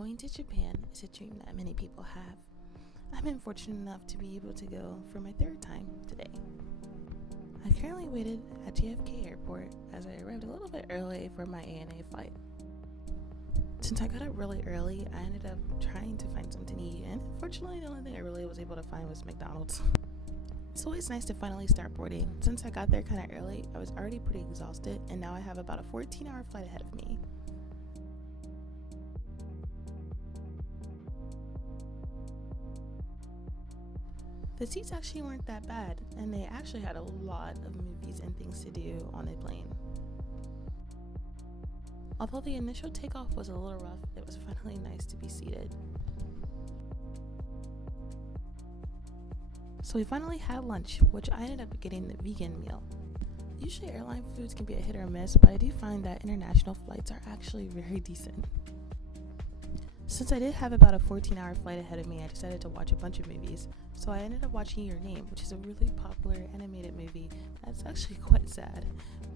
Going to Japan is a dream that many people have. I've been fortunate enough to be able to go for my third time today. I currently waited at JFK Airport as I arrived a little bit early for my ANA flight. Since I got up really early, I ended up trying to find something to eat, and unfortunately the only thing I really was able to find was McDonald's. It's always nice to finally start boarding. Since I got there kind of early, I was already pretty exhausted, and now I have about a 14-hour flight ahead of me. The seats actually weren't that bad, and they actually had a lot of movies and things to do on the plane. Although the initial takeoff was a little rough, it was finally nice to be seated. So we finally had lunch, which I ended up getting the vegan meal. Usually airline foods can be a hit or miss, but I do find that international flights are actually very decent. Since I did have about a 14-hour flight ahead of me, I decided to watch a bunch of movies. So I ended up watching Your Name, which is a really popular animated movie that's actually quite sad,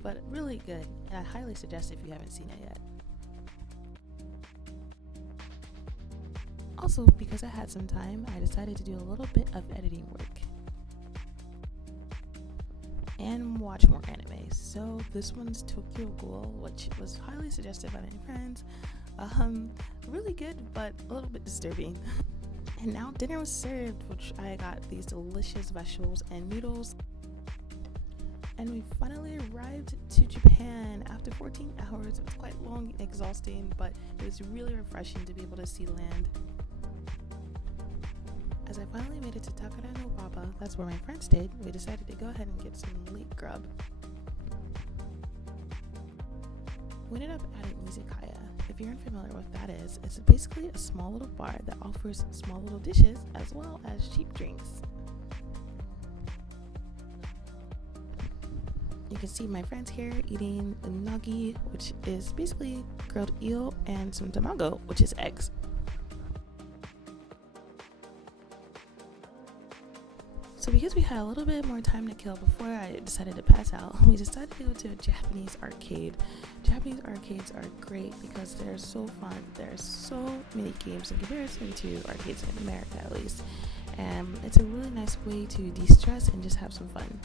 but really good, and I highly suggest if you haven't seen it yet. Also, because I had some time, I decided to do a little bit of editing work and watch more anime. So this one's Tokyo Ghoul, which was highly suggested by my friends. Really good, but a little bit disturbing. And now dinner was served, which I got these delicious vegetables and noodles. And we finally arrived to Japan after 14 hours. It was quite long and exhausting, but it was really refreshing to be able to see land. As I finally made it to Takara no Baba, that's where my friends stayed, we decided to go ahead and get some late grub. We ended up at an izakaya. If you're unfamiliar with what that is, it's basically a small little bar that offers small little dishes as well as cheap drinks. You can see my friends here eating unagi, which is basically grilled eel, and some tamago, which is eggs. So because we had a little bit more time to kill before I decided to pass out, we decided to go to a Japanese arcade. Japanese arcades are great because they're so fun. There's so many games in comparison to arcades in America at least. And it's a really nice way to de-stress and just have some fun.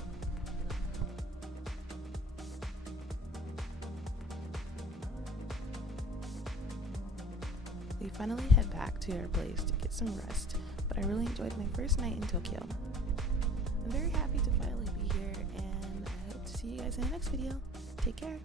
We finally head back to our place to get some rest, but I really enjoyed my first night in Tokyo. I'm very happy to finally be here, and I hope to see you guys in the next video. Take care.